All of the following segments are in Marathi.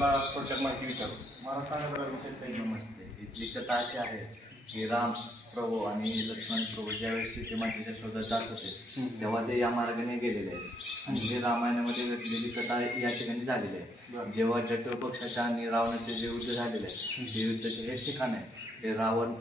मला थोडक्यात माहिती विचारू. मला सांगा जरा विशेष काही. नमस्ते. इथली कथा अशी आहे की राम प्रभू आणि लक्ष्मण प्रभू ज्यावेळेस सीतेमातेच्या शोधात जात होते तेव्हा ते या मार्गाने गेलेले आहेत आणि हे रामायणामध्ये घडलेली कथा या ठिकाणी झालेली आहे. जेव्हा जटोपक्षाच्या आणि रावणाचे जे युद्ध झालेले आहे ते युद्धाचे हे ठिकाण आहे. ते रावण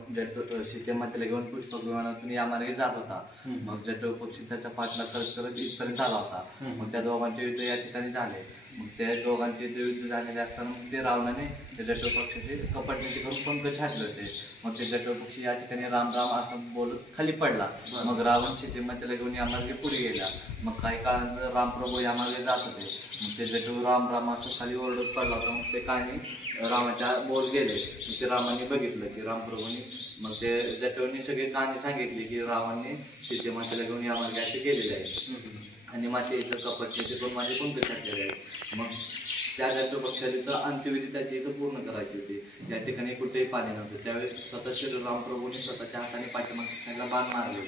सीतेमातेला घेऊन पुष्पक विमानातून या मार्गे जात होता. मग जटोपक्षी त्याचा पाठलाग करत करत इथपर्यंत आला होता. मग त्या दोघांचे युद्ध या ठिकाणी झाले. मग त्या दोघांचे युद्ध झालेले असताना मग ते रावणाने त्या जटोपक्षाचे कपटनीती करून पंख छाटले होते. मग ते जटोपक्षी या ठिकाणी राम राम असं बोलत खाली पडला. मग रावण सीतेमातेला घेऊन या मार्गे पुढे गेला. मग काही काळानंतर रामप्रभू या मार्गे जात होते. मग ते जटो राम राम असं खाली ओरडत पडला होता. मग ते कानी रामाच्या बोल गेले. मग ते रामाने बघितलं की रामप्रभूंनी मग ते जटोनी सगळी कहाणी सांगितली की रावणने सीतेमातेला घेऊन या मार्गे असे गेलेले आहे आणि माझे इथं कपटनीती करून माझे पंख छाटलेले आहेत. मग त्या जटोपक्षाचं अंत्यविधी त्याची इथं पूर्ण करायची होती. त्या ठिकाणी कुठेही पाणी नव्हतं. त्यावेळेस स्वतः श्री रामप्रभूंनी स्वतःच्या हाताने पाठीमागच्या साईडला बाण मारले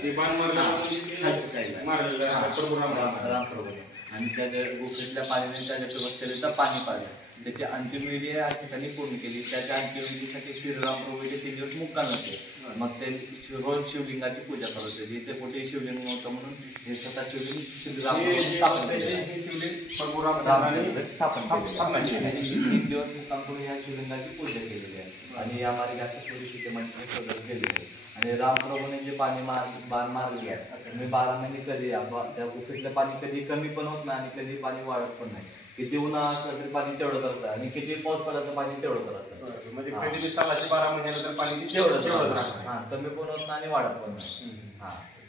रामप्रभूने आणि त्या गुफेतल्या पाण्याने त्या जटोपक्षाचं पाणी पाडलं. त्याची अंतिमविधी या ठिकाणी पूर्ण केली. त्याच्या अंतिमविधीसाठी श्रीरामप्रभूचे 3 दिवस मुक्काम होते. मग ते रोज शिवलिंगाची पूजा करत होते. जिथे कुठेही शिवलिंग नव्हतं म्हणून हे स्वतः शिवलिंग स्थापन केले. 3 दिवस मुक्काम करून या शिवलिंगाची पूजा केलेली आहे आणि या मार्गे अशा पूर्वी सीतेमातेचे शोधत गेलेले आहे. आणि रामप्रभूने जे बाण मारलेले आहे तुम्ही 12 महिने कधी त्या गुफेतलं पाणी कधी कमी पण होत नाही आणि कधी पाणी वाढत पण नाही. किती उन्हाळा असलं तरी पाणी तेवढं करतं आणि किती पाऊस पडला तर पाणी तेवढं करतं. म्हणजे कधी 12 महिन्यानंतर पाणी तेवढं कमी पण होत नाही आणि वाढत पण नाही.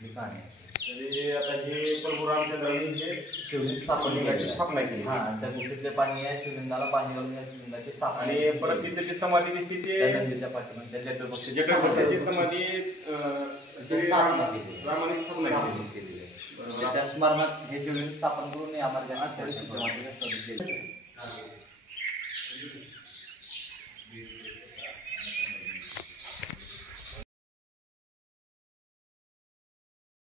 ठीक आहे. म्हणजे आता हे प्रभू रामचंद्रांनी जे शिवलिंग स्थापना केली. त्या गुफेतले पाणी आहे शिवलिंगाला पाणी घालून या शिवलिंगाची स्थापना. आणि परत तिथे जी समाधी दिसते ते नंदीच्या पाठीमागे त्या जटोपक्षाची समाधी रामाने स्थापना केली. त्या स्मरणात हे शिवलिंग स्थापन करून या मार्गाने